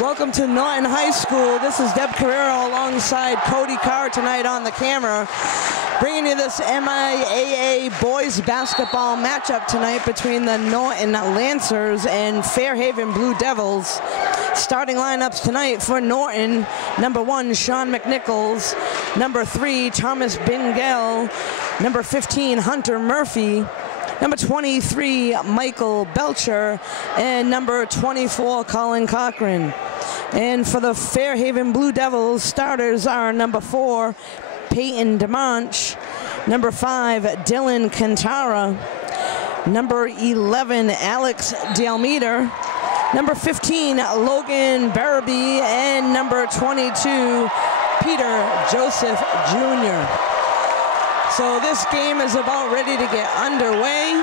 Welcome to Norton High School. This is Deb Carrero alongside Cody Carr tonight on the camera, bringing you this MIAA boys basketball matchup tonight between the Norton Lancers and Fairhaven Blue Devils. Starting lineups tonight for Norton: number 1, Sean McNichols; number 3, Thomas Bingell; number 15, Hunter Murphy; number 23, Michael Belcher; and number 24, Colin Cochran. And for the Fairhaven Blue Devils, starters are number 4, Peyton DeMonch; number 5, Dylan Cantara; number 11, Alex D'Almeida; number 15, Logan Barabee; and number 22, Peter Joseph Jr. So this game is about ready to get underway.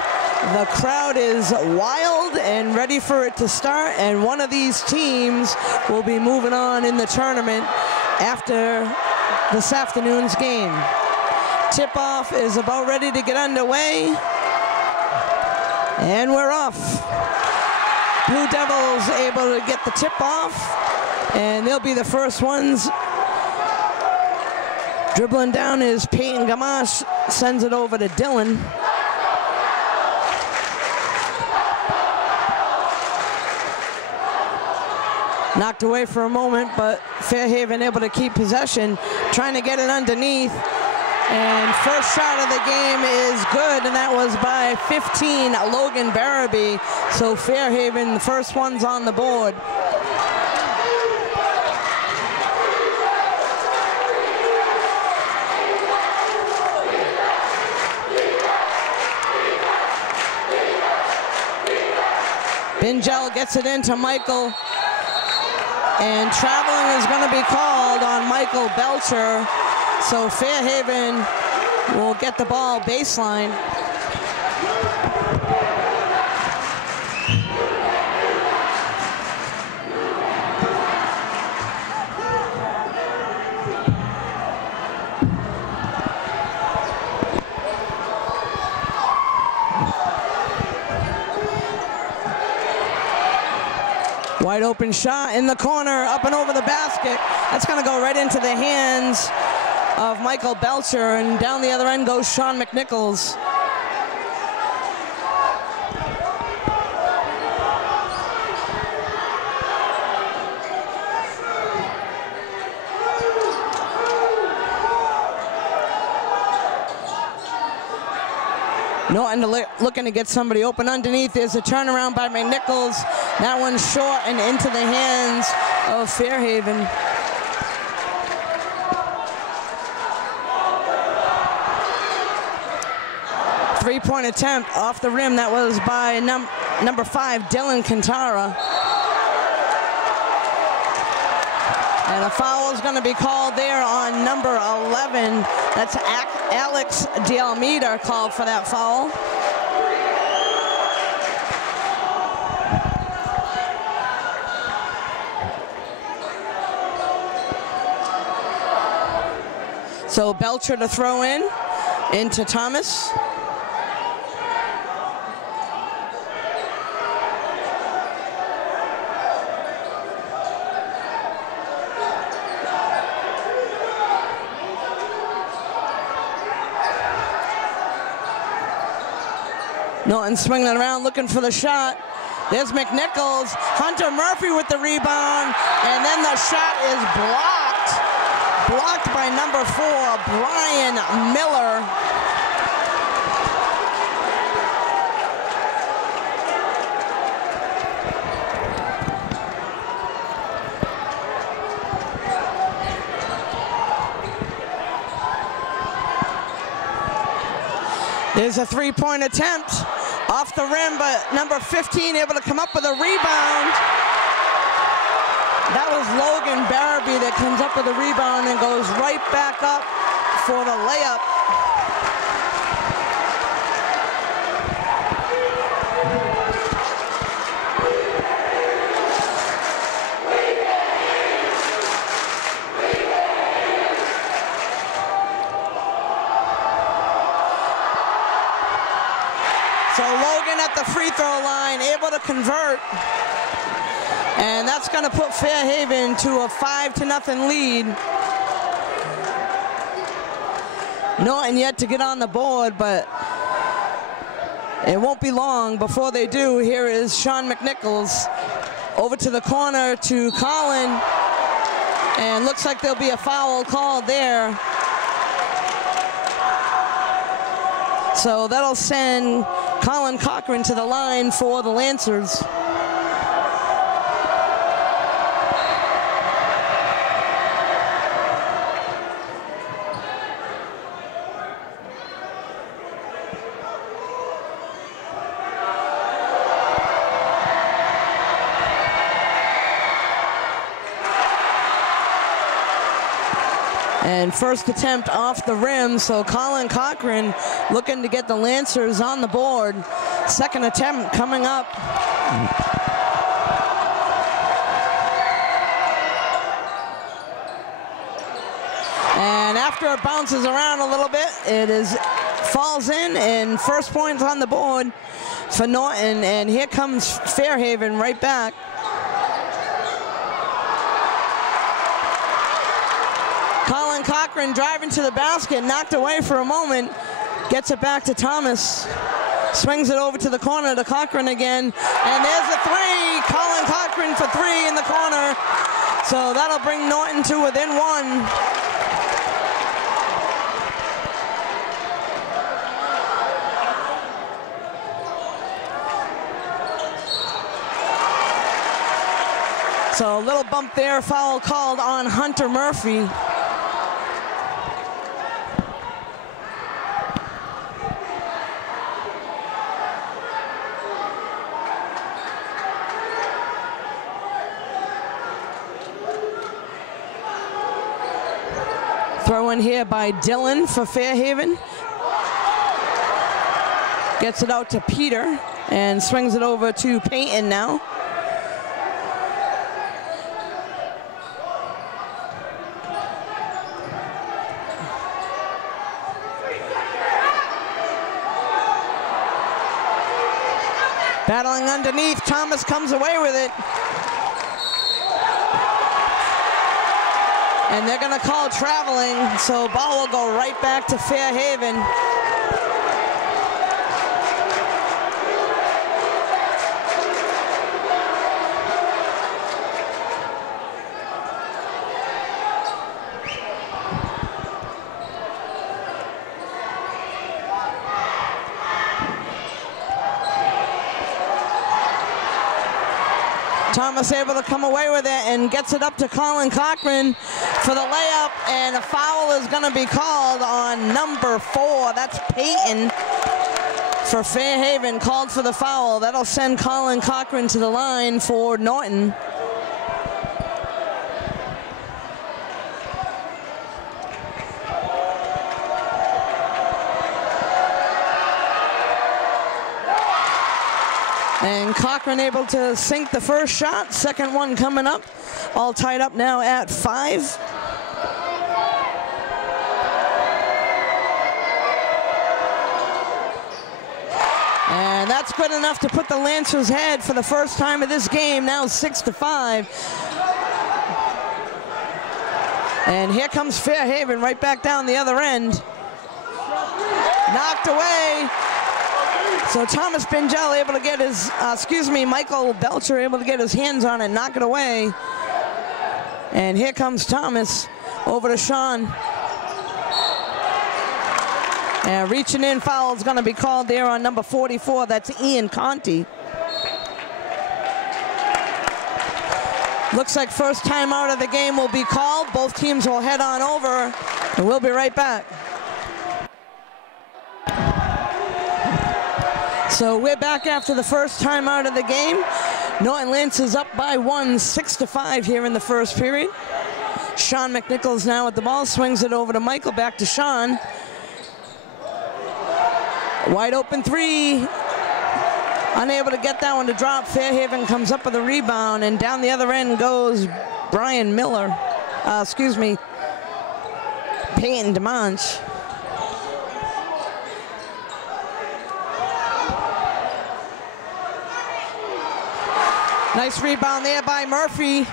The crowd is wild and ready for it to start, and one of these teams will be moving on in the tournament after this afternoon's game. Tip-off is about ready to get underway, and we're off. Blue Devils able to get the tip-off, and they'll be the first ones. Dribbling down is Peyton Gamache, sends it over to Dylan. Knocked away for a moment, but Fairhaven able to keep possession, trying to get it underneath. And first shot of the game is good, and that was by 15, Logan Barabee. So Fairhaven, the first one's on the board. Bingell gets it into Michael, and traveling is going to be called on Michael Belcher. So Fairhaven will get the ball baseline. Wide open shot in the corner, up and over the basket. That's going to go right into the hands of Michael Belcher, and down the other end goes Sean McNichols. Norton looking to get somebody open underneath. There's a turnaround by McNichols. That one's short and into the hands of Fairhaven. Three-point attempt off the rim. That was by number 5, Dylan Cantara. And a foul is going to be called there on number 11. That's Alex D'Almeida called for that foul. So Belcher to throw into Thomas. Norton swinging it around, looking for the shot. There's McNichols. Hunter Murphy with the rebound, and then the shot is blocked. Blocked by number 4, Brian Miller. There's a three-point attempt off the rim, but number 15 able to come up with a rebound. That was Logan Barabee that comes up with a rebound and goes right back up for the layup. So Logan at the free throw line, able to convert. And that's going to put Fairhaven to a 5-0 lead. Norton yet to get on the board, but it won't be long before they do. Here is Sean McNichols over to the corner to Colin, and looks like there'll be a foul called there. So that'll send Colin Cochran to the line for the Lancers. And first attempt off the rim, so Colin Cochran looking to get the Lancers on the board. Second attempt coming up. And after it bounces around a little bit, falls in, and first points on the board for Norton. And here comes Fairhaven right back. Colin Cochran driving to the basket, knocked away for a moment, gets it back to Thomas, swings it over to the corner to Cochran again, and there's a three. Colin Cochran for three in the corner, so that'll bring Norton to within one. So a little bump there, foul called on Hunter Murphy. Throw in here by Dylan for Fairhaven. Gets it out to Peter and swings it over to Peyton now. Battling underneath, Thomas comes away with it. And they're going to call traveling, so ball will go right back to Fairhaven. Thomas able to come away with it and gets it up to Colin Cochran for the layup, and a foul is going to be called on number 4. That's Peyton for Fairhaven, called for the foul. That'll send Colin Cochran to the line for Norton. And Cochran able to sink the first shot. Second one coming up. All tied up now at 5. And that's good enough to put the Lancers ahead for the first time of this game. Now 6-5. And here comes Fairhaven right back down the other end. Knocked away. So Thomas Bingel able to get his, Michael Belcher able to get his hands on it, knock it away. And here comes Thomas over to Sean. And reaching in, foul is going to be called there on number 44. That's Ian Conti. Looks like first time out of the game will be called. Both teams will head on over, and we'll be right back. So we're back after the first time out of the game. Norton Lancers up by 1, 6-5 here in the first period. Sean McNichols now at the ball, swings it over to Michael, back to Sean. Wide open three. Unable to get that one to drop. Fairhaven comes up with a rebound, and down the other end goes Brian Miller. Peyton DeMonch. Nice rebound there by Murphy.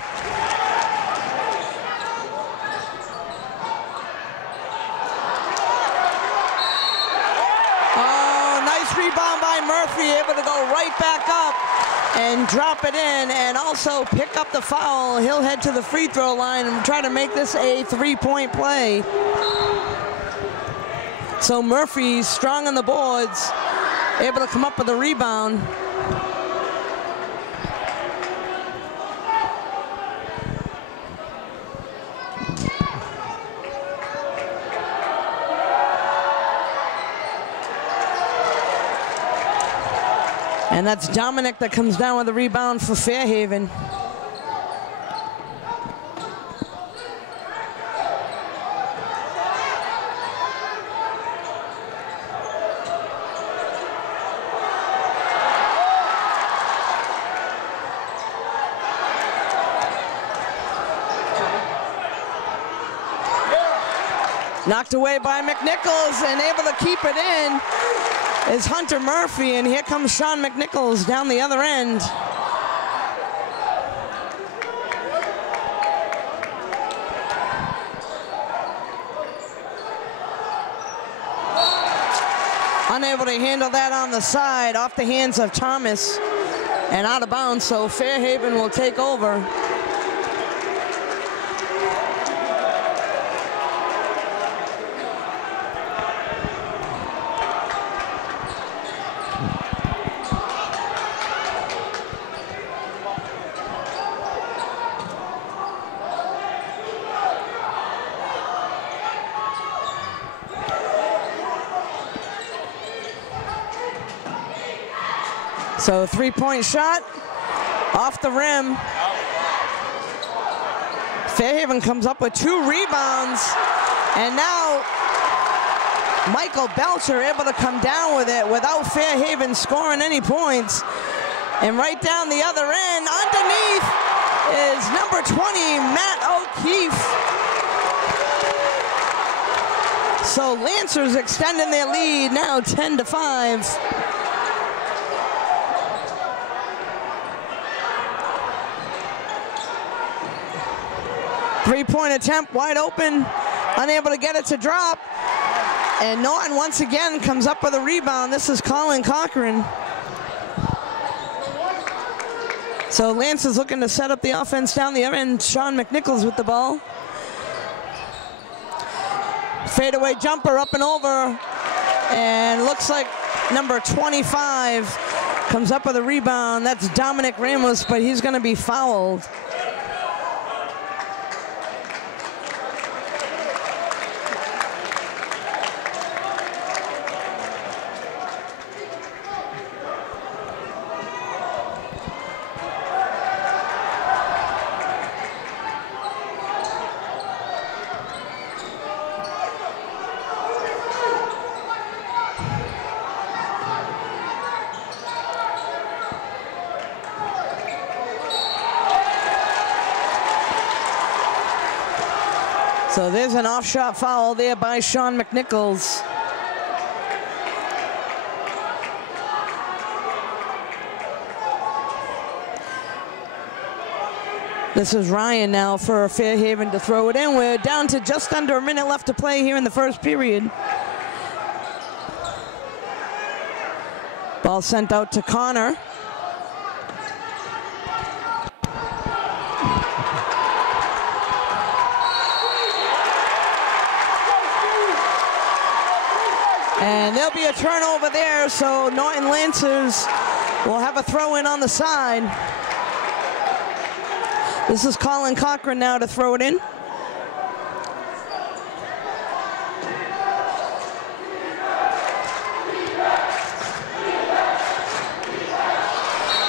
Oh, nice rebound by Murphy, able to go right back up and drop it in and also pick up the foul. He'll head to the free throw line and try to make this a three-point play. So Murphy, strong on the boards, able to come up with a rebound. And that's Dominic that comes down with a rebound for Fairhaven. Knocked away by McNichols and able to keep it in is Hunter Murphy, and here comes Sean McNichols down the other end. Unable to handle that on the side, off the hands of Thomas and out of bounds, so Fairhaven will take over. So three-point shot off the rim. Fairhaven comes up with 2 rebounds, and now Michael Belcher able to come down with it without Fairhaven scoring any points. And right down the other end, underneath, is number 20, Matt O'Keefe. So Lancers extending their lead now 10-5. Three-point attempt, wide open, unable to get it to drop. And Norton once again comes up with a rebound. This is Colin Cochran. So Lance is looking to set up the offense down the other end. Sean McNichols with the ball. Fadeaway jumper up and over. And looks like number 25 comes up with a rebound. That's Dominic Ramos, but he's going to be fouled. So there's an off-shot foul there by Sean McNichols. This is Ryan now for Fairhaven to throw it in. We're down to just under a minute left to play here in the first period. Ball sent out to Connor. And there'll be a turnover there, so Norton Lancers will have a throw-in on the side. This is Colin Cochran now to throw it in.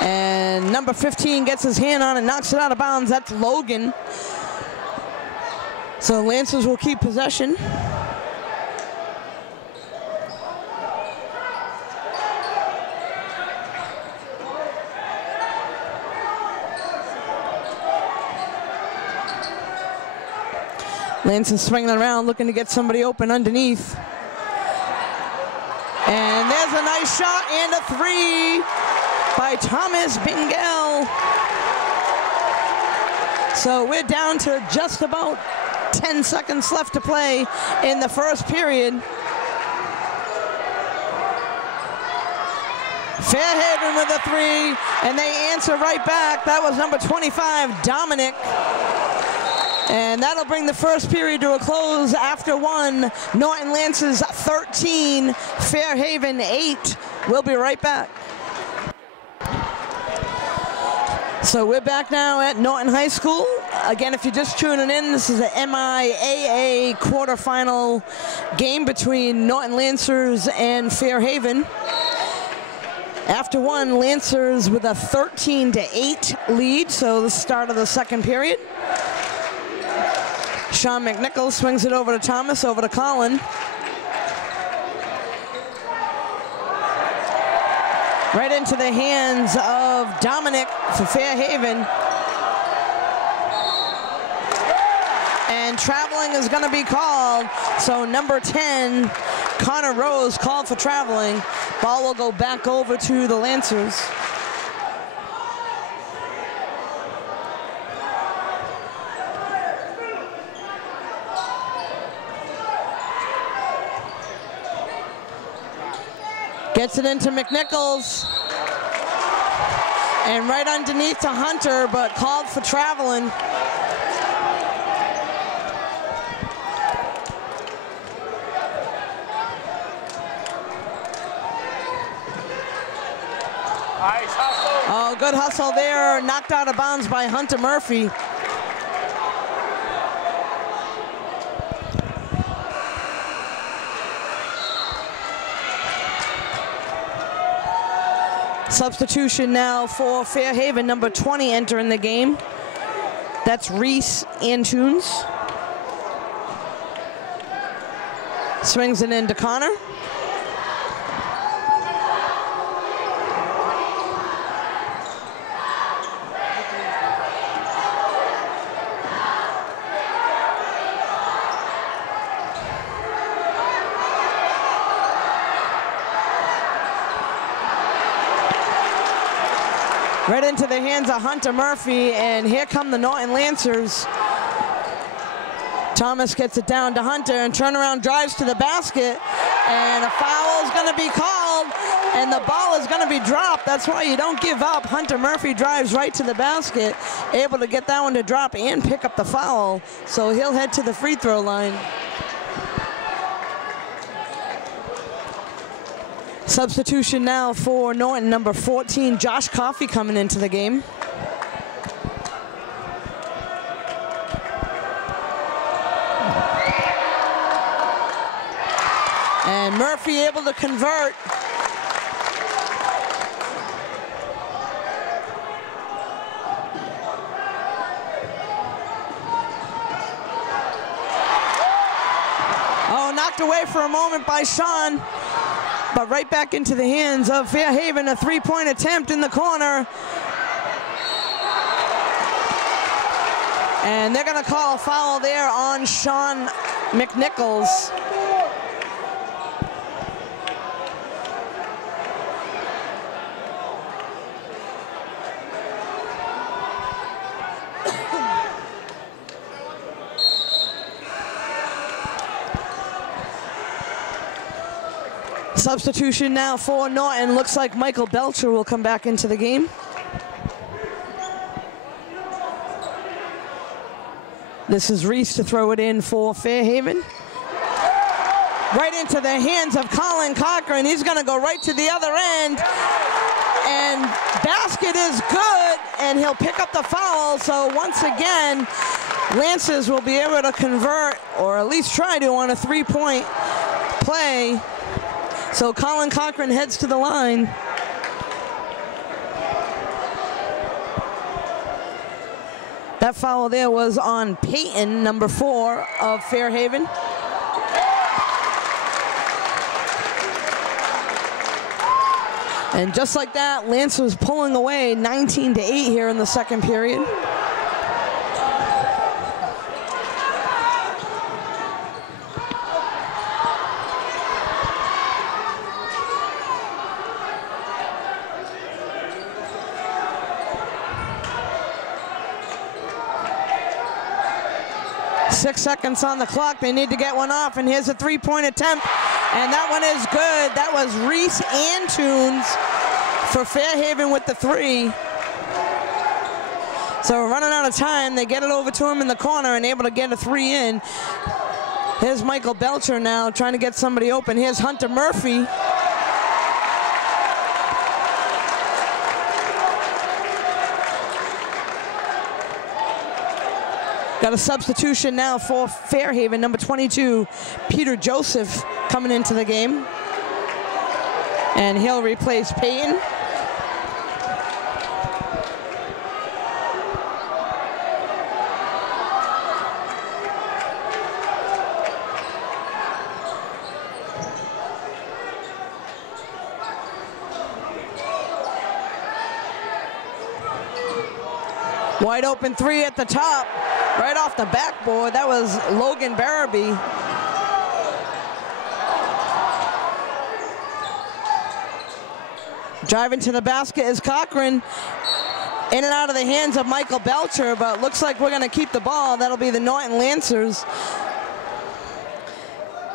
And number 15 gets his hand on it, knocks it out of bounds. That's Logan. So Lancers will keep possession. Lanson's swinging around, looking to get somebody open underneath. And there's a nice shot and a 3 by Thomas Bingel. So we're down to just about 10 seconds left to play in the first period. Fairhaven with a 3, and they answer right back. That was number 25, Dominic. And that'll bring the first period to a close after 1. Norton Lancers 13, Fairhaven 8. We'll be right back. So we're back now at Norton High School. Again, if you're just tuning in, this is an MIAA quarterfinal game between Norton Lancers and Fairhaven. After 1, Lancers with a 13-8 lead, so the start of the second period. Sean McNichols swings it over to Thomas, over to Colin. Right into the hands of Dominic for Fairhaven. And traveling is going to be called. So number 10, Connor Rose, called for traveling. Ball will go back over to the Lancers. Gets it into McNichols. And right underneath to Hunter, but called for traveling. Nice hustle. Oh, good hustle there. Knocked out of bounds by Hunter Murphy. Substitution now for Fairhaven, number 20 entering the game. That's Reese Antunes. Swings it into Connor. Right into the hands of Hunter Murphy, and here come the Norton Lancers. Thomas gets it down to Hunter, and turnaround drives to the basket, and a foul is going to be called, and the ball is going to be dropped. That's why you don't give up. Hunter Murphy drives right to the basket, able to get that one to drop and pick up the foul, so he'll head to the free throw line. Substitution now for Norton, number 14, Josh Coffey coming into the game. And Murphy able to convert. Oh, knocked away for a moment by Sean. But right back into the hands of Fairhaven, a three-point attempt in the corner. And they're going to call a foul there on Sean McNichols. Substitution now for Norton. Looks like Michael Belcher will come back into the game. This is Reese to throw it in for Fairhaven. Right into the hands of Colin Cochran. He's going to go right to the other end. And basket is good, and he'll pick up the foul. So once again, Lancers will be able to convert, or at least try to, on a three-point play. So Colin Cochran heads to the line. That foul there was on Peyton, number 4 of Fairhaven. And just like that, Lancers pulling away 19-8 here in the second period. 6 seconds on the clock. They need to get one off, and here's a three-point attempt, and that one is good. That was Reese Antunes for Fairhaven with the three. So we're running out of time. They get it over to him in the corner and able to get a three in. Here's Michael Belcher now trying to get somebody open. Here's Hunter Murphy. Got a substitution now for Fairhaven, number 22, Peter Joseph, coming into the game. And he'll replace Peyton. Wide open three at the top, right off the backboard. That was Logan Barabee. Driving to the basket is Cochran. In and out of the hands of Michael Belcher, but looks like we're going to keep the ball. That'll be the Norton Lancers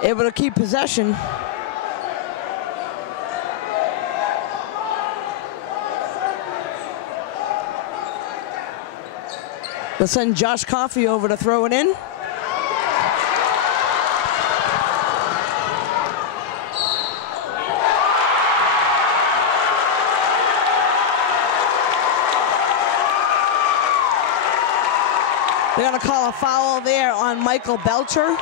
able to keep possession. They'll send Josh Coffey over to throw it in. They're going to call a foul there on Michael Belcher.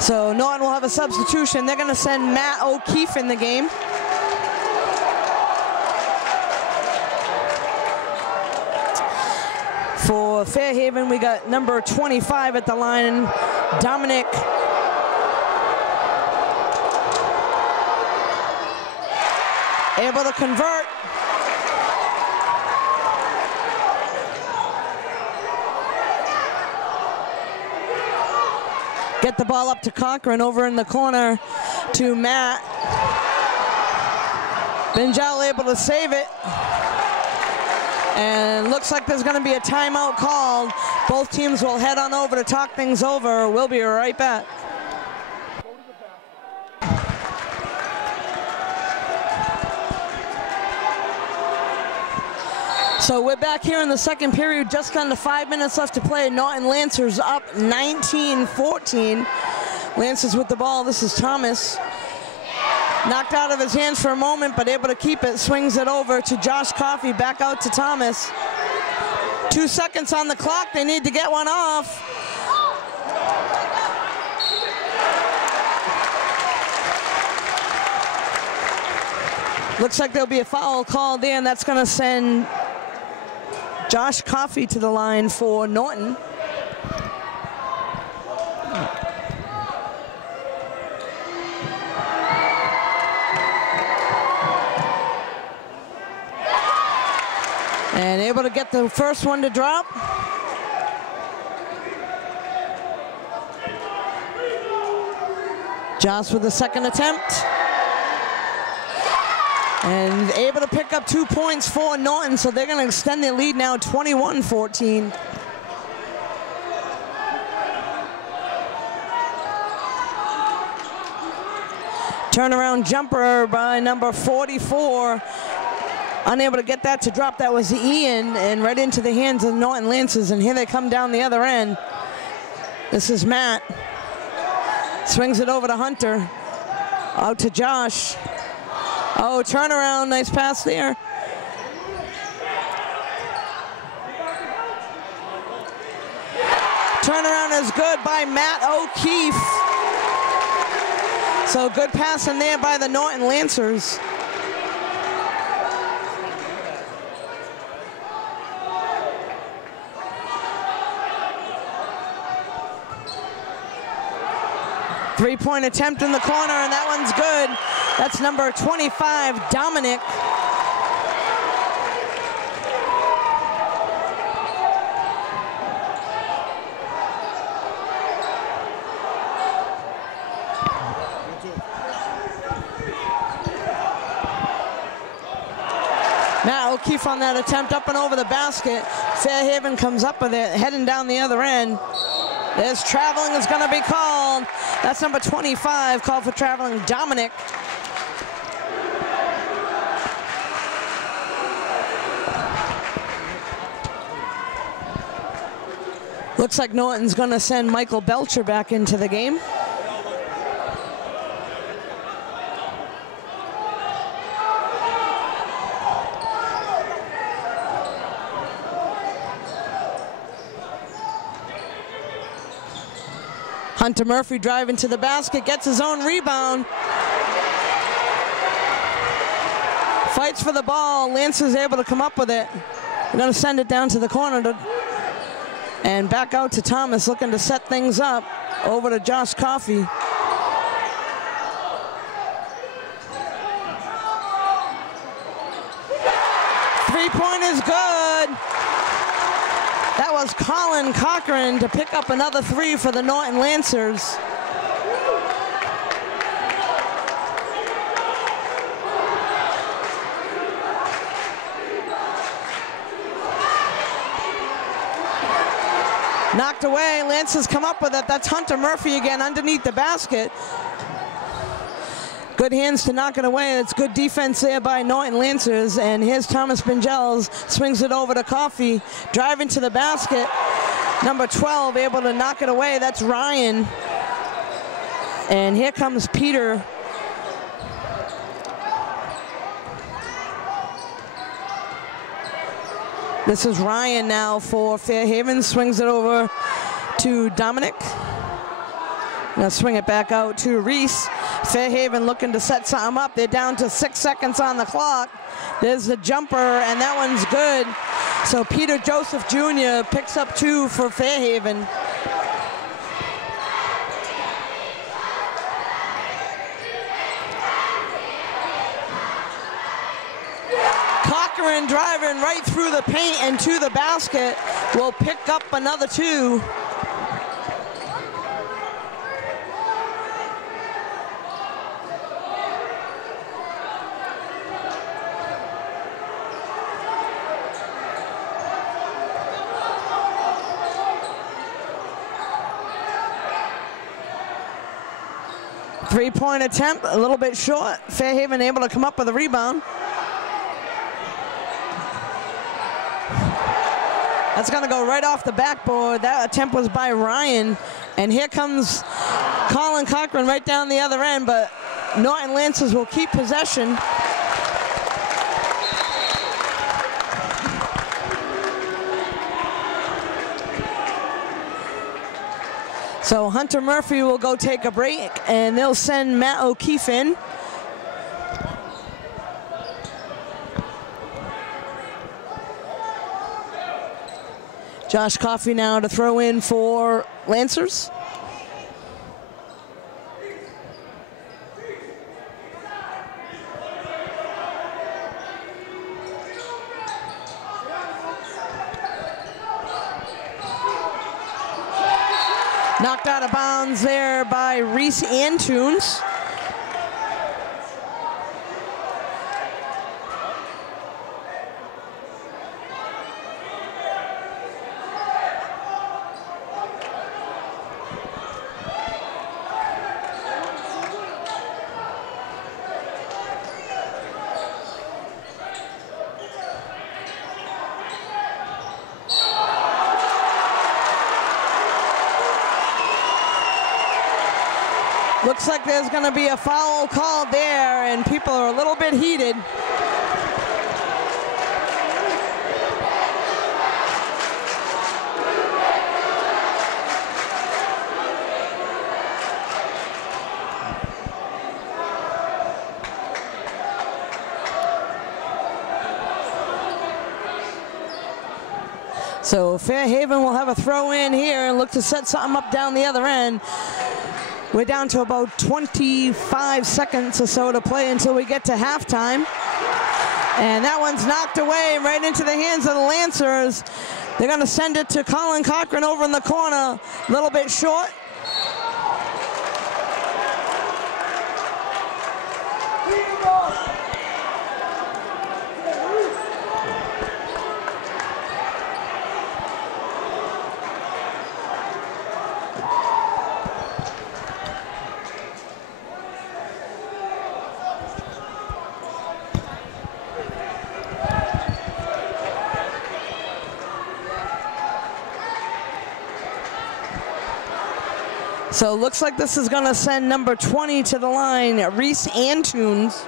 So Norton will have a substitution. They're going to send Matt O'Keefe in the game. For Fairhaven, we got number 25 at the line, Dominic able to convert. Get the ball up to Cochran over in the corner to Matt. Benjal able to save it. And looks like there's going to be a timeout called. Both teams will head on over to talk things over. We'll be right back. So we're back here in the second period, just under 5 minutes left to play. Norton Lancers up 19-14. Lancers with the ball. This is Thomas. Knocked out of his hands for a moment, but able to keep it. Swings it over to Josh Coffey, back out to Thomas. 2 seconds on the clock. They need to get one off. Looks like there'll be a foul called in. That's going to send Josh Coffey to the line for Norton. And able to get the first one to drop. Josh with the second attempt. And able to pick up 2 points for Norton, so they're going to extend their lead now 21-14. Turnaround jumper by number 44. Unable to get that to drop. That was Ian, and right into the hands of Norton Lancers, and here they come down the other end. This is Matt. Swings it over to Hunter. Out to Josh. Oh, turnaround, nice pass there. Turnaround is good by Matt O'Keefe. So good pass in there by the Norton Lancers. Three-point attempt in the corner, and that one's good. That's number 25, Dominic. O'Keefe on that attempt, up and over the basket. Fairhaven comes up with it, heading down the other end. This traveling is going to be called. That's number 25, called for traveling, Dominic. Looks like Norton's going to send Michael Belcher back into the game. Hunter Murphy driving to the basket, gets his own rebound. Fights for the ball, Lancers able to come up with it. They're gonna send it down to the corner and back out to Thomas, looking to set things up. Over to Josh Coffey. Three-point is good. That was Colin Cochran to pick up another three for the Norton Lancers. Knocked away, Lancers come up with it. That's Hunter Murphy again underneath the basket. Good hands to knock it away. It's good defense there by Norton Lancers. And here's Thomas Bengels, swings it over to Coffey, driving to the basket. Number 12 able to knock it away. That's Ryan. And here comes Peter. This is Ryan now for Fairhaven, swings it over to Dominic. Now swing it back out to Reese. Fairhaven looking to set something up. They're down to 6 seconds on the clock. There's the jumper, and that one's good. So Peter Joseph Jr. picks up 2 for Fairhaven. Cochran driving right through the paint and to the basket will pick up another 2. Three-point attempt, a little bit short. Fairhaven able to come up with a rebound. That's gonna go right off the backboard. That attempt was by Ryan. And here comes Colin Cochran right down the other end, but Norton Lancers will keep possession. So Hunter Murphy will go take a break, and they'll send Matt O'Keefe in. Josh Coffey now to throw in for Lancers. Knocked out of bounds there by Reese Antunes. Looks like there's going to be a foul called there, and people are a little bit heated. So Fairhaven will have a throw in here and look to set something up down the other end. We're down to about 25 seconds or so to play until we get to halftime. And that one's knocked away right into the hands of the Lancers. They're going to send it to Colin Cochran over in the corner, a little bit short. So it looks like this is going to send number 20 to the line, Reese Antunes.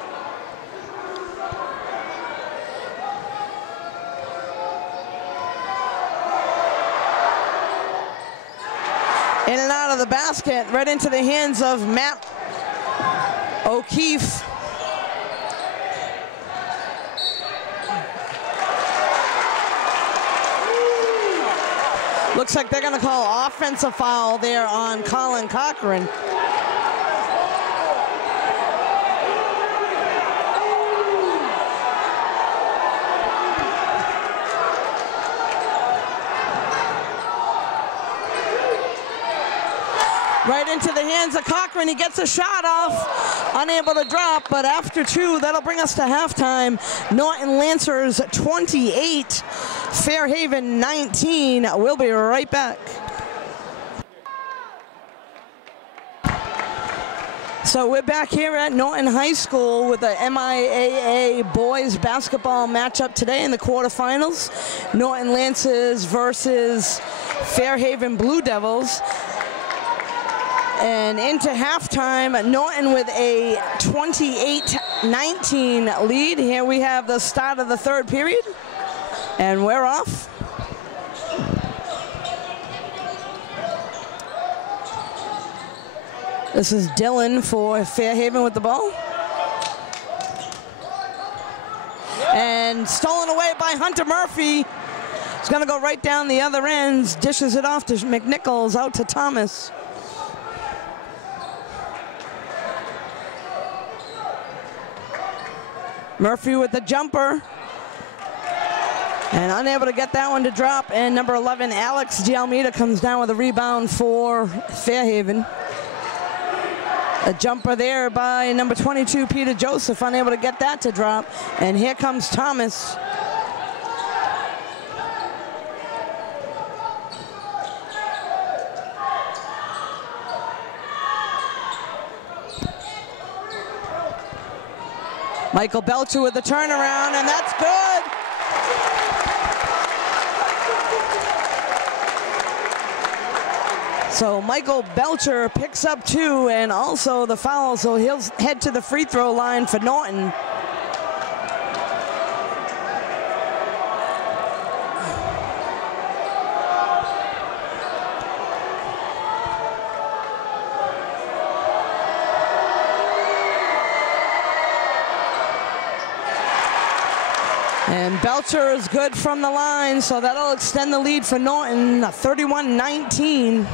In and out of the basket, right into the hands of Matt O'Keefe. Looks like they're going to call offensive foul there on Colin Cochran. Right into the hands of Cochran. He gets a shot off, unable to drop, but after two, that'll bring us to halftime. Norton Lancers 28, Fairhaven 19. We'll be right back. So we're back here at Norton High School with the MIAA boys basketball matchup today in the quarterfinals. Norton Lancers versus Fairhaven Blue Devils. And into halftime, Norton with a 28-19 lead. Here we have the start of the third period, and we're off. This is Dylan for Fairhaven with the ball. And stolen away by Hunter Murphy. He's gonna go right down the other ends, dishes it off to McNichols, out to Thomas. Murphy with the jumper, and unable to get that one to drop, and number 11, Alex D'Almeida, comes down with a rebound for Fairhaven. A jumper there by number 22, Peter Joseph, unable to get that to drop, and here comes Thomas. Michael Belcher with the turnaround, and that's good. So Michael Belcher picks up two and also the foul, so he'll head to the free throw line for Norton. And Belcher is good from the line, so that'll extend the lead for Norton, 31-19.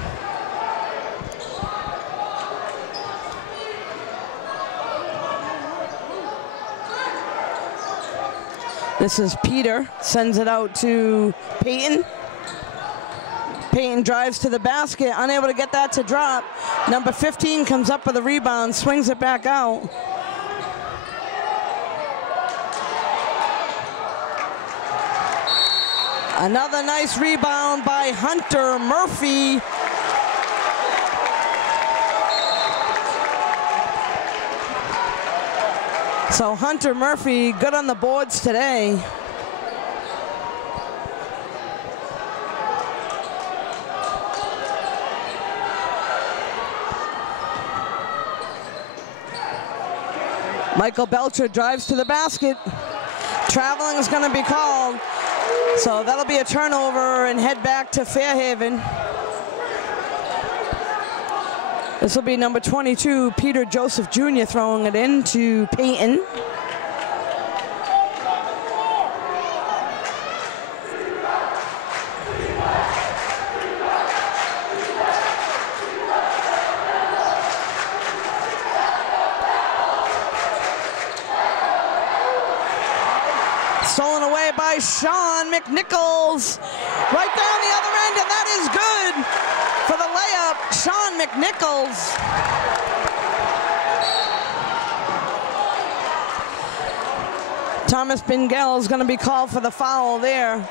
This is Peter, sends it out to Peyton. Peyton drives to the basket, unable to get that to drop. Number 15 comes up with a rebound, swings it back out. Another nice rebound by Hunter Murphy. So Hunter Murphy good on the boards today. Michael Belcher drives to the basket. Traveling is going to be called. So that'll be a turnover and head back to Fairhaven. This will be number 22, Peter Joseph Jr. throwing it in to Peyton. Stolen away by Sean McNichols. Right down the other end, and that is good for the layup. Sean McNichols. Thomas Bingell is going to be called for the foul there.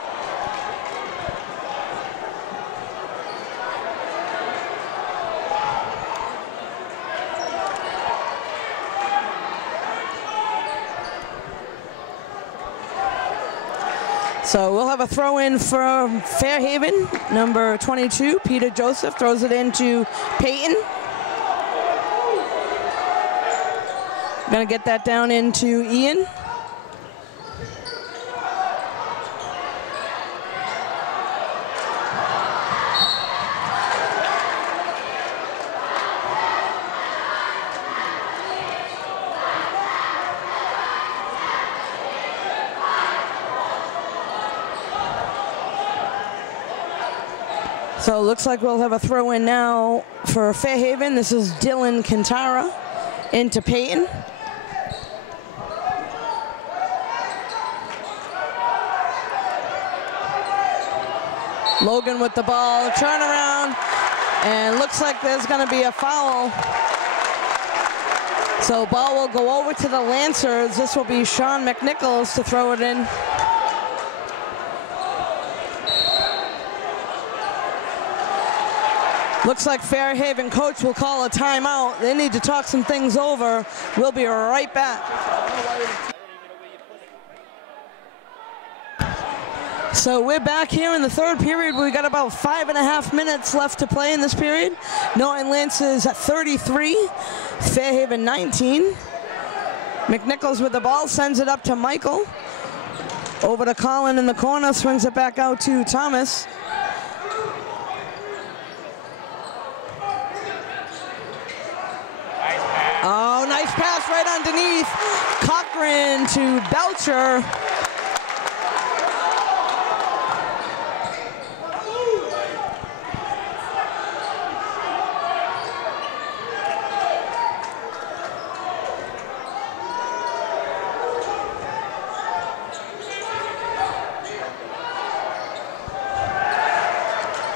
So we'll have a throw in for Fairhaven. Number 22, Peter Joseph, throws it into Peyton. Gonna get that down into Ian. So it looks like we'll have a throw in now for Fairhaven. This is Dylan Kintara into Peyton. Logan with the ball, turnaround, and looks like there's gonna be a foul. So ball will go over to the Lancers. This will be Sean McNichols to throw it in. Looks like Fairhaven coach will call a timeout. They need to talk some things over. We'll be right back. So we're back here in the third period. We got about 5.5 minutes left to play in this period. Norton Lancers at 33, Fairhaven 19. McNichols with the ball, sends it up to Michael. Over to Colin in the corner, swings it back out to Thomas. Oh, nice pass right underneath. Cochran to Belcher.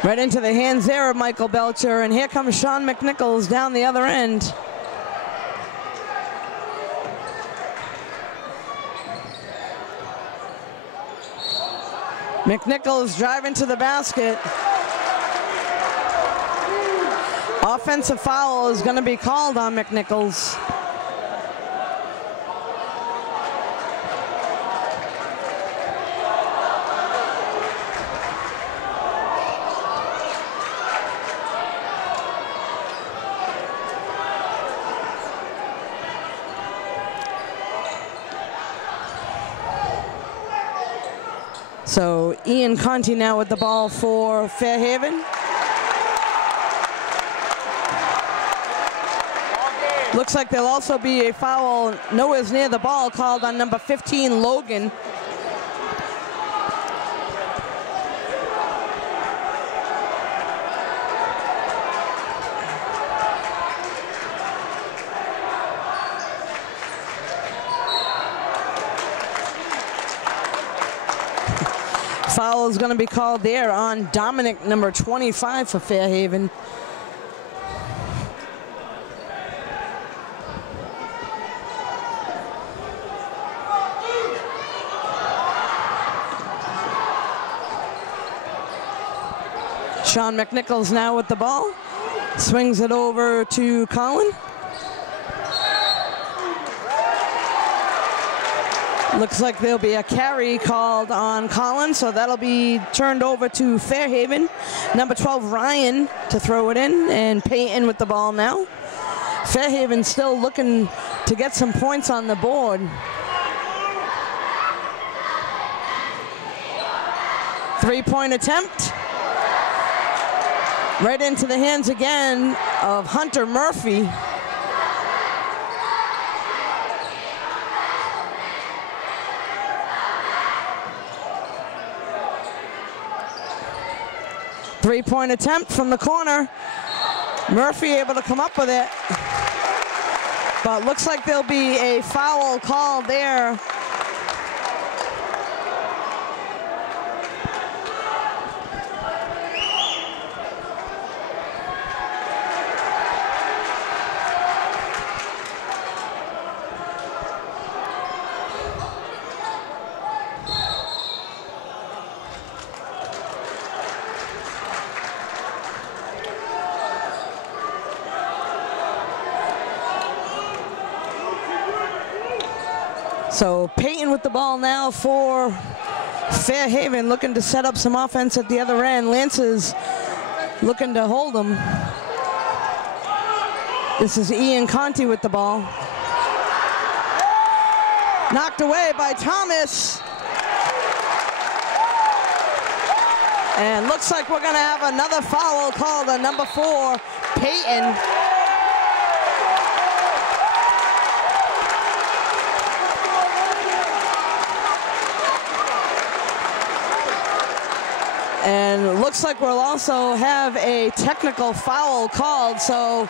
Right into the hands there of Michael Belcher, and here comes Sean McNichols down the other end. McNichols driving to the basket. Offensive foul is going to be called on McNichols. So Ian Conti now with the ball for Fairhaven. Looks like there'll also be a foul nowhere near the ball called on number 15, Logan. Foul is going to be called there on Dominic, number 25 for Fairhaven. Sean McNichols now with the ball. Swings it over to Colin. Looks like there'll be a carry called on Collins, so that'll be turned over to Fairhaven. Number 12, Ryan, to throw it in, and Peyton with the ball now. Fairhaven still looking to get some points on the board. Three-point attempt. Right into the hands again of Hunter Murphy. Three-point attempt from the corner. Murphy able to come up with it. But looks like there'll be a foul called there. So Peyton with the ball now for Fairhaven, looking to set up some offense at the other end. Lancers looking to hold them. This is Ian Conti with the ball. Knocked away by Thomas. And looks like we're going to have another foul called on number 4, Peyton. And looks like we'll also have a technical foul called, so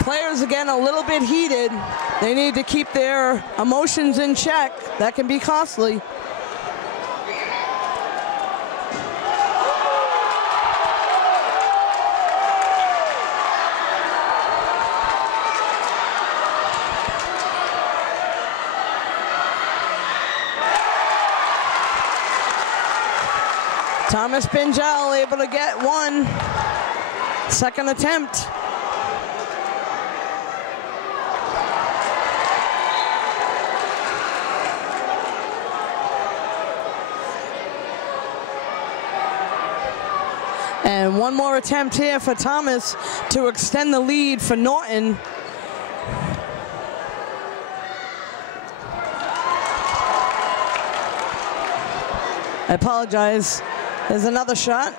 players again a little bit heated. They need to keep their emotions in check. That can be costly. Thomas Pinjal able to get one. Second attempt. And one more attempt here for Thomas to extend the lead for Norton. I apologize. There's another shot.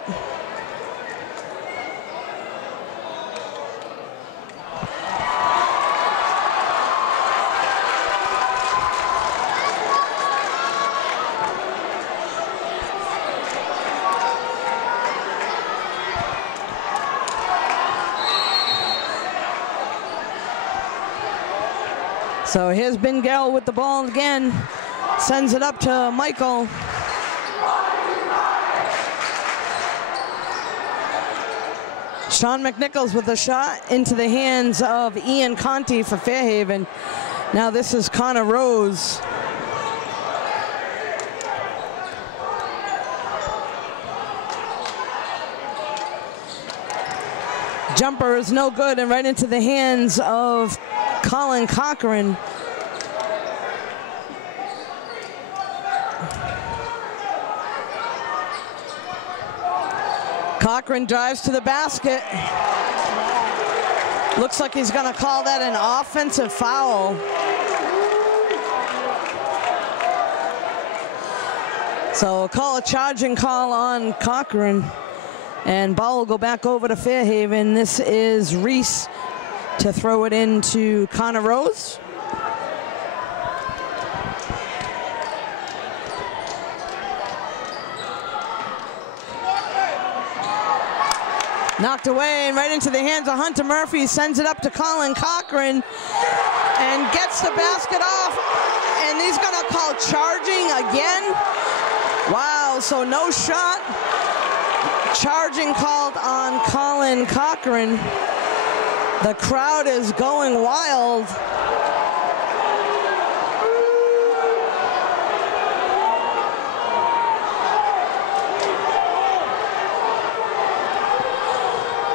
So here's Bengel with the ball again. Sends it up to Michael. Sean McNichols with a shot into the hands of Ian Conti for Fairhaven. Now this is Connor Rose. Jumper is no good and right into the hands of Colin Cochran. Cochran drives to the basket. Looks like he's going to call that an offensive foul. So call a charging call on Cochran. And ball will go back over to Fairhaven. This is Reese to throw it into Connor Rose. Knocked away and right into the hands of Hunter Murphy. Sends it up to Colin Cochran and gets the basket off. And he's going to call charging again. Wow, so no shot. Charging called on Colin Cochran. The crowd is going wild.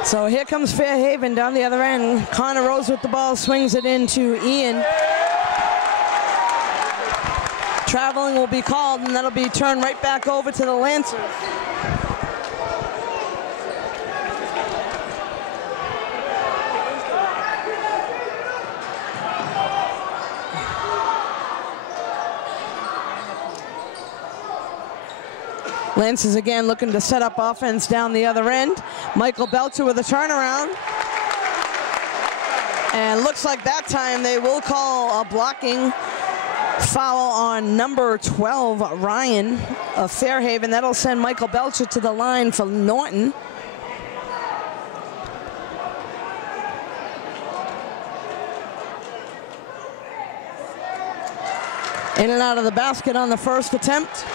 So here comes Fairhaven down the other end. Connor Rose with the ball, swings it into Ian. Traveling will be called, and that'll be turned right back over to the Lancers. Lancers again looking to set up offense down the other end. Michael Belcher with a turnaround. And looks like that time they will call a blocking foul on number 12, Ryan of Fairhaven. That'll send Michael Belcher to the line for Norton. In and out of the basket on the first attempt.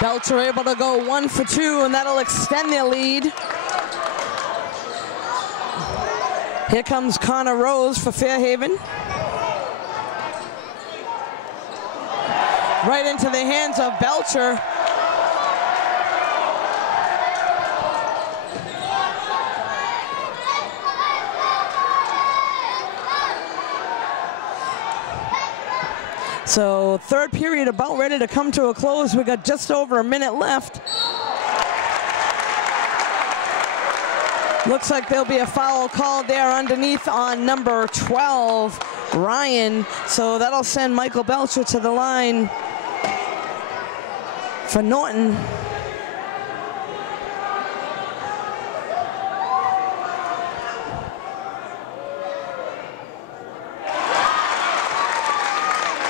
Belcher able to go 1 for 2, and that'll extend their lead. Here comes Connor Rose for Fairhaven. Right into the hands of Belcher. So third period about ready to come to a close. We got just over a minute left. Looks like there'll be a foul called there underneath on number 12, Ryan. So that'll send Michael Belcher to the line for Norton.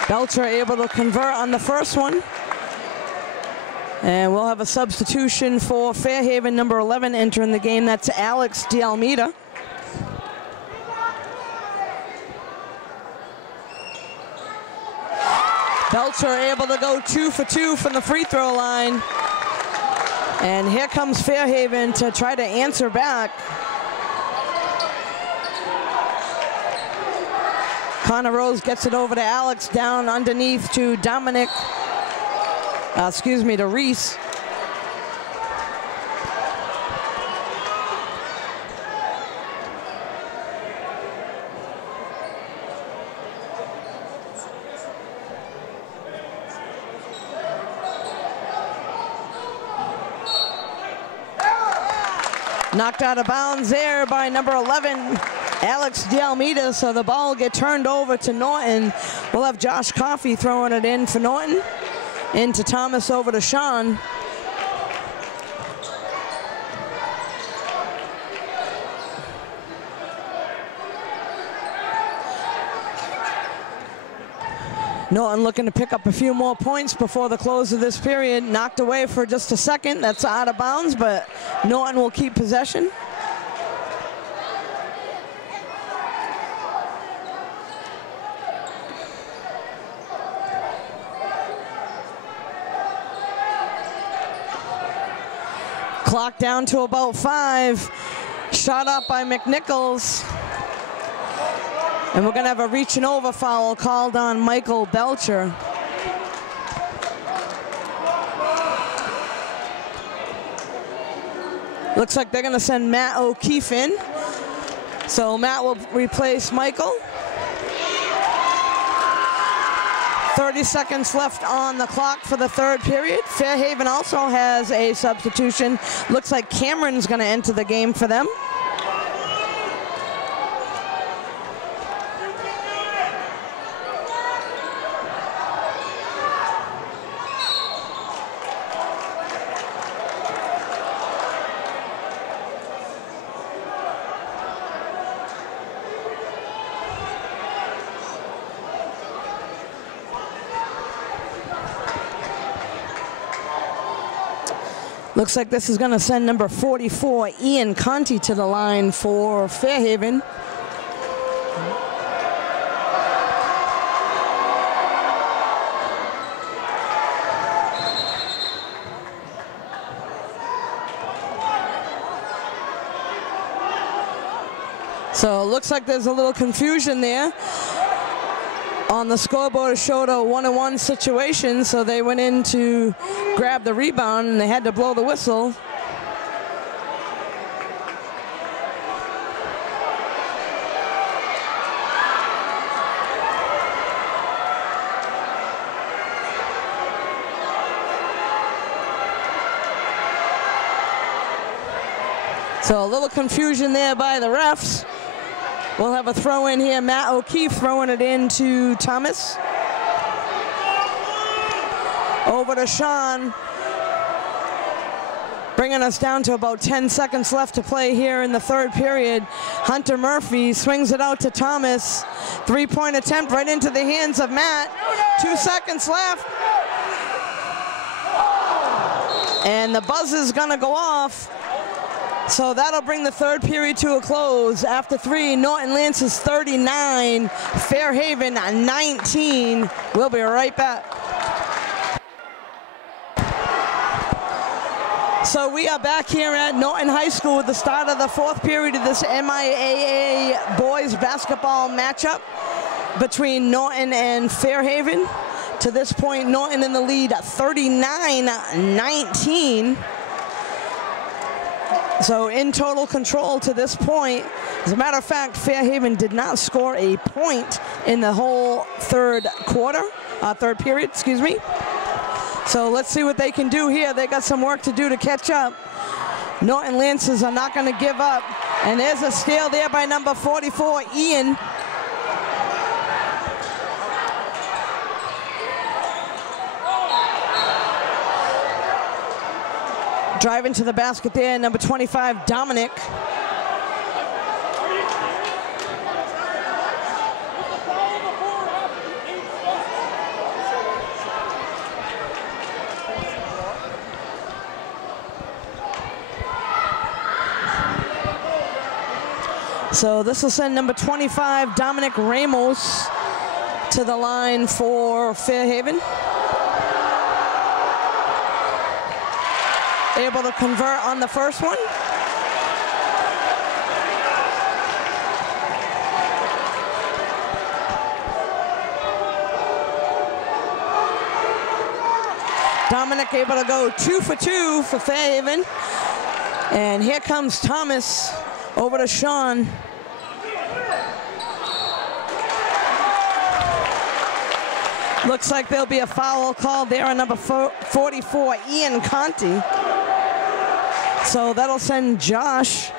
Belcher able to convert on the first one. And we'll have a substitution for Fairhaven, number 11, entering the game. That's Alex DeAlmeida. Belcher able to go 2 for 2 from the free throw line. And here comes Fairhaven to try to answer back. Connor Rose gets it over to Alex, down underneath to Dominic. To Reese. Knocked out of bounds there by number 11, Alex DeAlmeida, so the ball will get turned over to Norton. We'll have Josh Coffey throwing it in for Norton. Into Thomas, over to Sean. Norton looking to pick up a few more points before the close of this period. Knocked away for just a second. That's out of bounds, but Norton will keep possession. Clock down to about 5. Shot up by McNichols. And we're going to have a reaching over foul called on Michael Belcher. Looks like they're going to send Matt O'Keefe in. So Matt will replace Michael. 30 seconds left on the clock for the third period. Fairhaven also has a substitution. Looks like Cameron's going to enter the game for them. Looks like this is going to send number 44, Ian Conti, to the line for Fairhaven. So it looks like there's a little confusion there. On the scoreboard, it showed a 1-on-1 situation, so they went in to grab the rebound and they had to blow the whistle. So a little confusion there by the refs. We'll have a throw in here. Matt O'Keefe throwing it into Thomas. Over to Sean. Bringing us down to about 10 seconds left to play here in the third period. Hunter Murphy swings it out to Thomas. Three-point attempt right into the hands of Matt. 2 seconds left. And the buzz is gonna go off. So that'll bring the third period to a close. After 3, Norton Lancers 39, Fairhaven 19. We'll be right back. So we are back here at Norton High School with the start of the fourth period of this MIAA boys basketball matchup between Norton and Fairhaven. To this point, Norton in the lead 39-19. So in total control to this point. As a matter of fact, Fairhaven did not score a point in the whole third period, excuse me. So let's see what they can do here. They got some work to do to catch up. Norton Lancers are not going to give up. And there's a steal there by number 44, Ian. Driving to the basket there, number 25, Dominic. So this will send number 25, Dominic Ramos, to the line for Fairhaven. Able to convert on the first one. Dominic able to go 2 for 2 for Fairhaven. And here comes Thomas over to Sean. Looks like there'll be a foul called there on number 44, Ian Conti. So that'll send Josh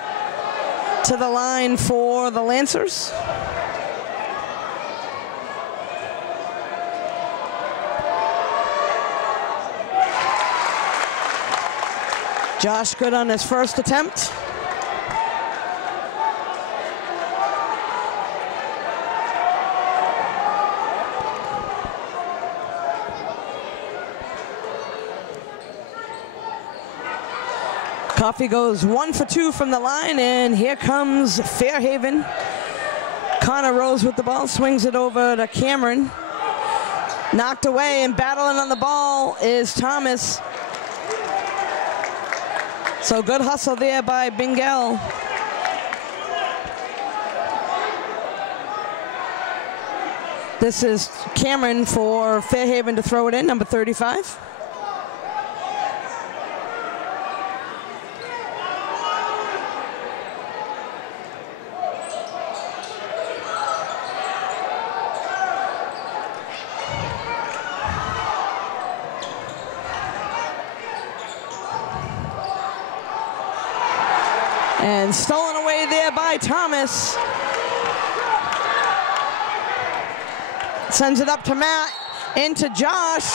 to the line for the Lancers. Josh good on his first attempt. Coffey goes 1 for 2 from the line, and here comes Fairhaven. Connor Rose with the ball, swings it over to Cameron. Knocked away, and battling on the ball is Thomas. So good hustle there by Bingel. This is Cameron for Fairhaven to throw it in, number 35. And stolen away there by Thomas. Sends it up to Matt, into Josh.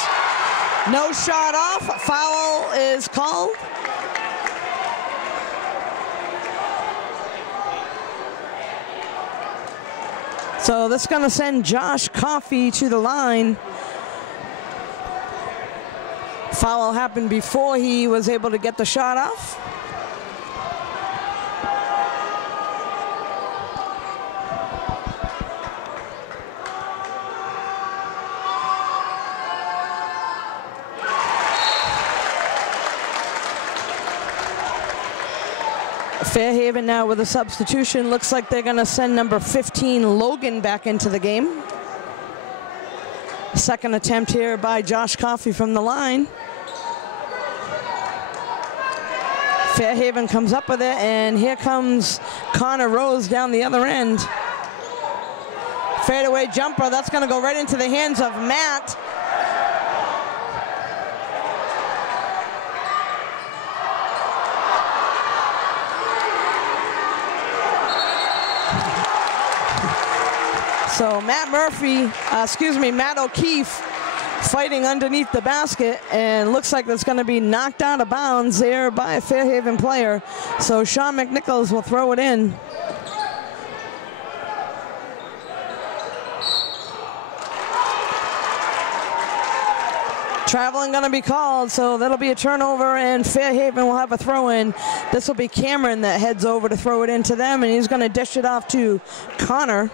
No shot off, foul is called. So this is gonna send Josh Coffey to the line. Foul happened before he was able to get the shot off. Fairhaven now with a substitution. Looks like they're gonna send number 15, Logan, back into the game. Second attempt here by Josh Coffey from the line. Fairhaven comes up with it, and here comes Connor Rose down the other end. Fadeaway jumper, that's gonna go right into the hands of Matt. So Matt O'Keefe fighting underneath the basket, and looks like that's going to be knocked out of bounds there by a Fairhaven player. So Sean McNichols will throw it in. Traveling going to be called, so that'll be a turnover, and Fairhaven will have a throw in. This will be Cameron that heads over to throw it into them, and he's going to dish it off to Connor.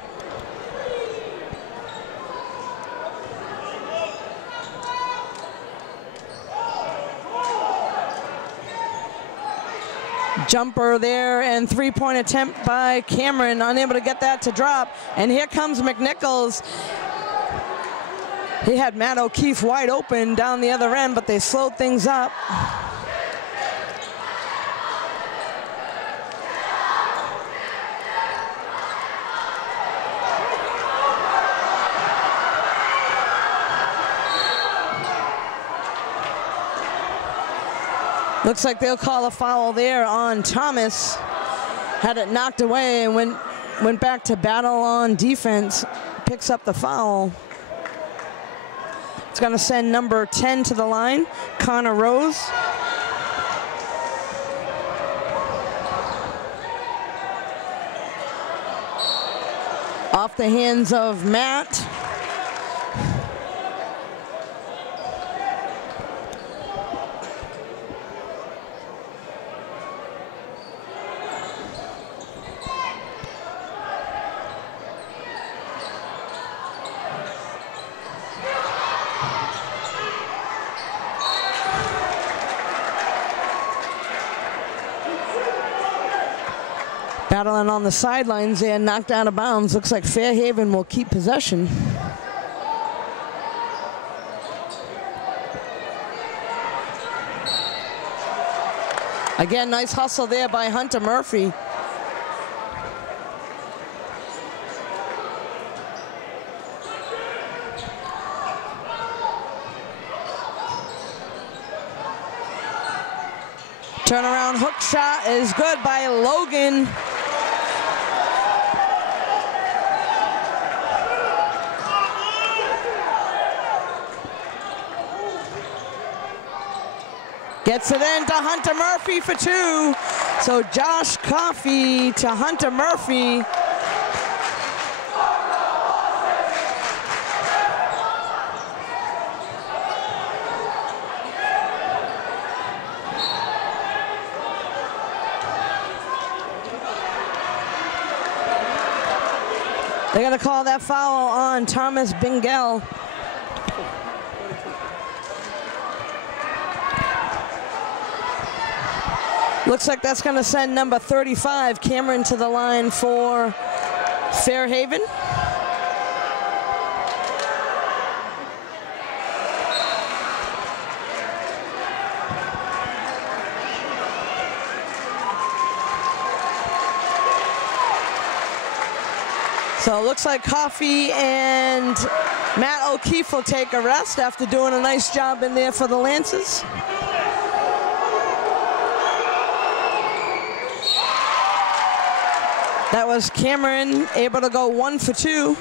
Jumper there, and three-point attempt by Cameron, unable to get that to drop. And here comes McNichols. He had Matt O'Keefe wide open down the other end, but they slowed things up. Looks like they'll call a foul there on Thomas. had it knocked away and went back to battle on defense. Picks up the foul. It's going to send number 10 to the line, Connor Rose. Off the hands of Matt. Battling on the sidelines there, knocked out of bounds. Looks like Fairhaven will keep possession. Again, nice hustle there by Hunter Murphy. Turnaround hook shot is good by Logan. Gets it in to Hunter Murphy for 2. So Josh Coffey to Hunter Murphy. They're going to call that foul on Thomas Bingel. Looks like that's going to send number 35, Cameron, to the line for Fairhaven. So it looks like Coffey and Matt O'Keefe will take a rest after doing a nice job in there for the Lancers. That was Cameron able to go 1 for 2.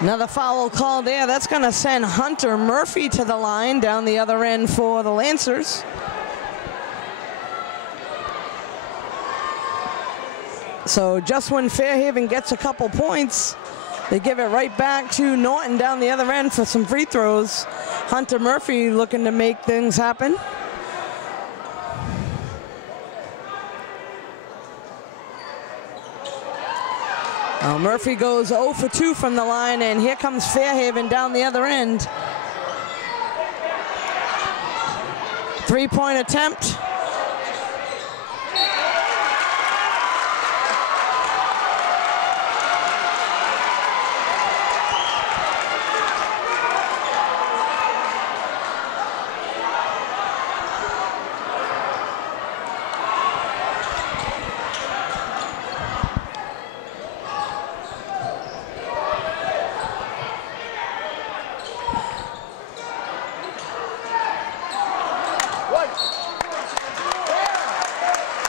Another foul call there. That's going to send Hunter Murphy to the line down the other end for the Lancers. So just when Fairhaven gets a couple points, they give it right back to Norton down the other end for some free throws. Hunter Murphy looking to make things happen. Murphy goes 0 for 2 from the line, and here comes Fairhaven down the other end. Three-point attempt.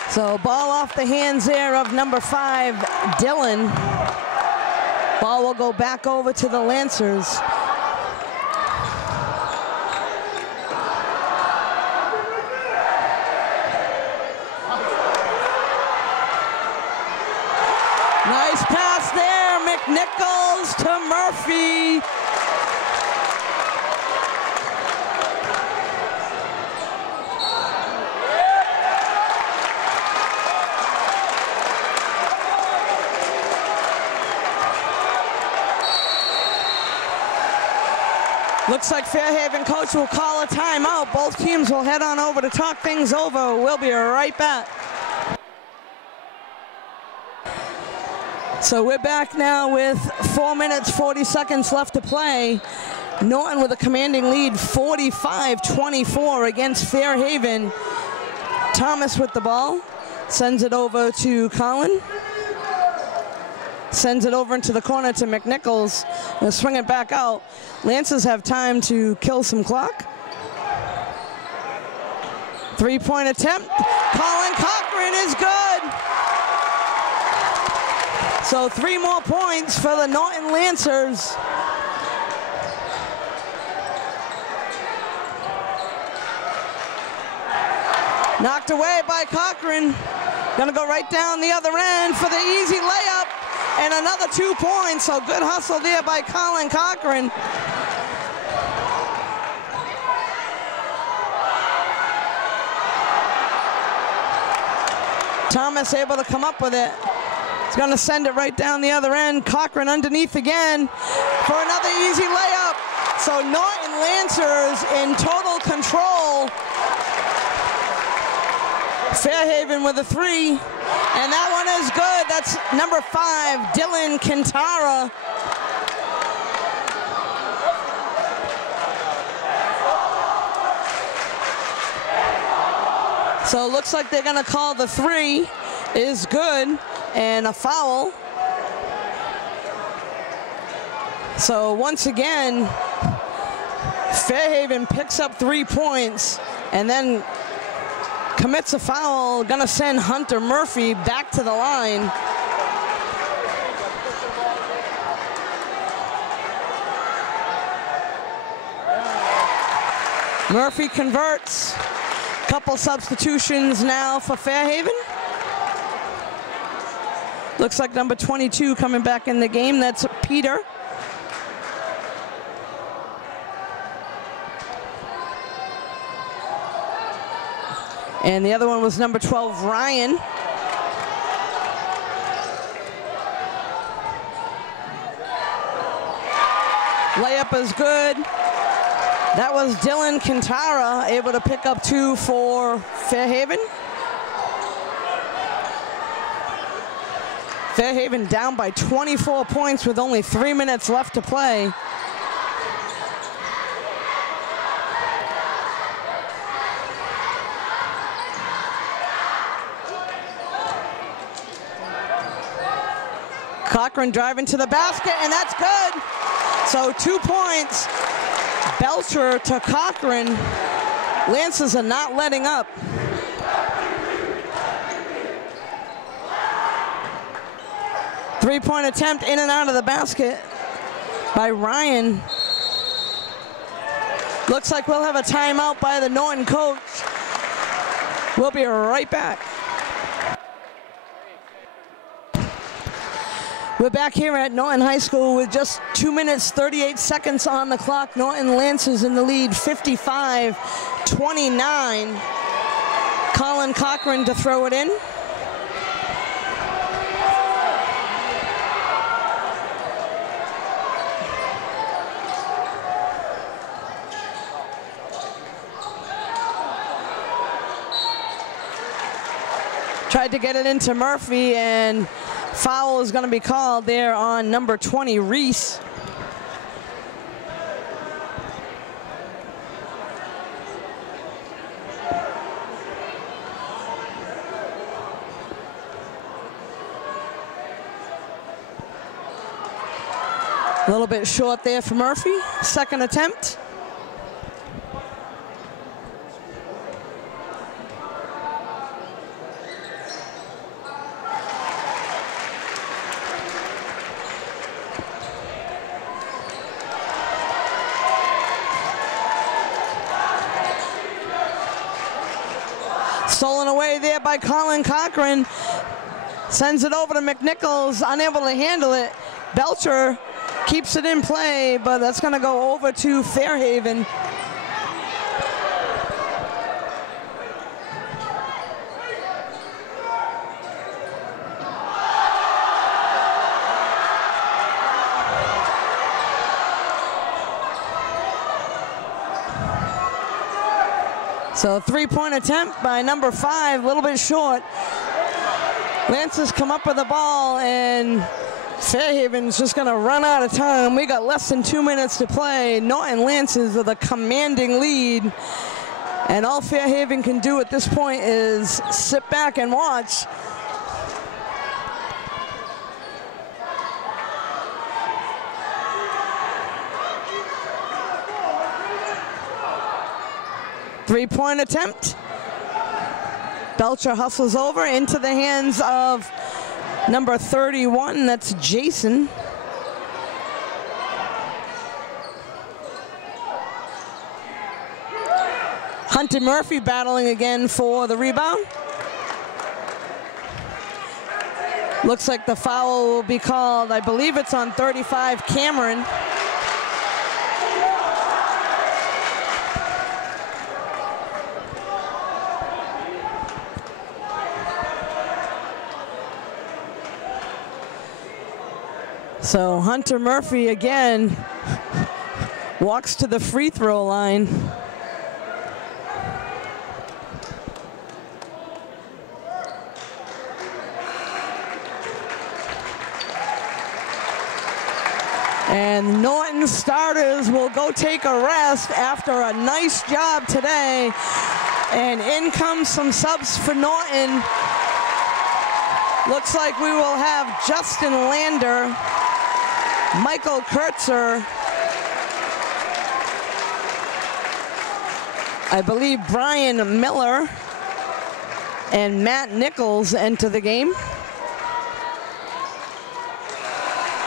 So ball off the hands there of number 5, Dylan. Ball will go back over to the Lancers. Nice pass there, McNichols to Murphy. Looks like Fairhaven coach will call a timeout. Both teams will head on over to talk things over. We'll be right back. So we're back now with 4 minutes, 40 seconds left to play. Norton with a commanding lead, 45-24 against Fairhaven. Thomas with the ball, sends it over to Colin. Sends it over into the corner to McNichols. They'll swing it back out. Lancers have time to kill some clock. 3-point attempt. Colin Cochran is good. So 3 more points for the Norton Lancers. Knocked away by Cochran. Gonna go right down the other end for the easy layup. And another 2 points, so good hustle there by Colin Cochran. Thomas able to come up with it. He's gonna send it right down the other end. Cochran underneath again for another easy layup. So Norton Lancers in total control. Fairhaven with a 3, and that one is good. That's number 5, Dylan Kintara. So it looks like they're gonna call the 3 is good and a foul. So once again, Fairhaven picks up 3 points and then commits a foul, gonna send Hunter Murphy back to the line. Murphy converts. Couple substitutions now for Fairhaven. Looks like number 22 coming back in the game. That's Peter. And the other one was number 12, Ryan. Layup is good. That was Dylan Kintara, able to pick up 2 for Fairhaven. Fairhaven down by 24 points with only 3 minutes left to play. Cochran driving to the basket, and that's good. So 2 points. Belcher to Cochran. Lancers are not letting up. Three-point attempt in and out of the basket by Ryan. Looks like we'll have a timeout by the Norton coach. We'll be right back. We're back here at Norton High School with just 2 minutes, 38 seconds on the clock. Norton Lancers in the lead, 55-29. Colin Cochran to throw it in. Tried to get it into Murphy, and foul is going to be called there on number 20, Reese. A little bit short there for Murphy. Second attempt. Stolen away there by Colin Cochran. Sends it over to McNichols, unable to handle it. Belcher keeps it in play, but that's going to go over to Fairhaven. So 3-point attempt by number 5, a little bit short. Lancers come up with the ball, and Fairhaven's just going to run out of time. We got less than 2 minutes to play. Norton Lancers with a commanding lead. And all Fairhaven can do at this point is sit back and watch. Three-point attempt. Belcher hustles over into the hands of number 31, that's Jason. Hunter Murphy battling again for the rebound. Looks like the foul will be called. I believe it's on 35, Cameron. So Hunter Murphy again walks to the free throw line. And Norton starters will go take a rest after a nice job today. And in comes some subs for Norton. Looks like we will have Justin Lander, Michael Kurtzer, I believe Brian Miller, and Matt Nichols enter the game.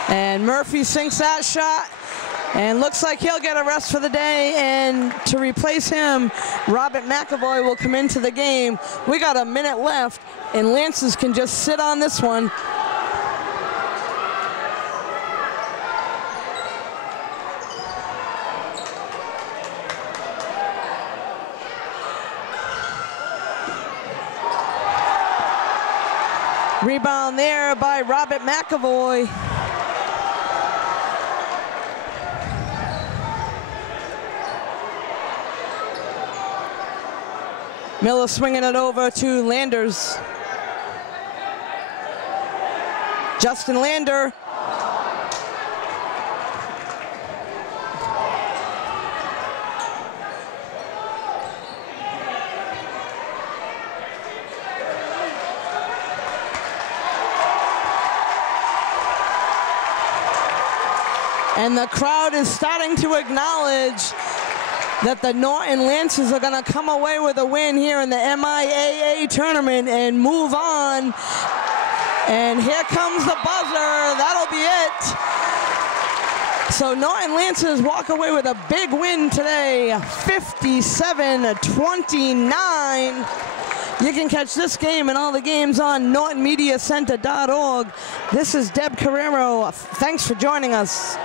And Murphy sinks that shot, and looks like he'll get a rest for the day. And to replace him, Robert McAvoy will come into the game. We got a minute left, and Lancers can just sit on this one. Rebound there by Robert McAvoy. Miller swinging it over to Landers. Justin Lander. And the crowd is starting to acknowledge that the Norton Lancers are going to come away with a win here in the MIAA tournament and move on. And here comes the buzzer. That'll be it. So Norton Lancers walk away with a big win today, 57-29. You can catch this game and all the games on NortonMediaCenter.org. This is Deb Carrero. Thanks for joining us.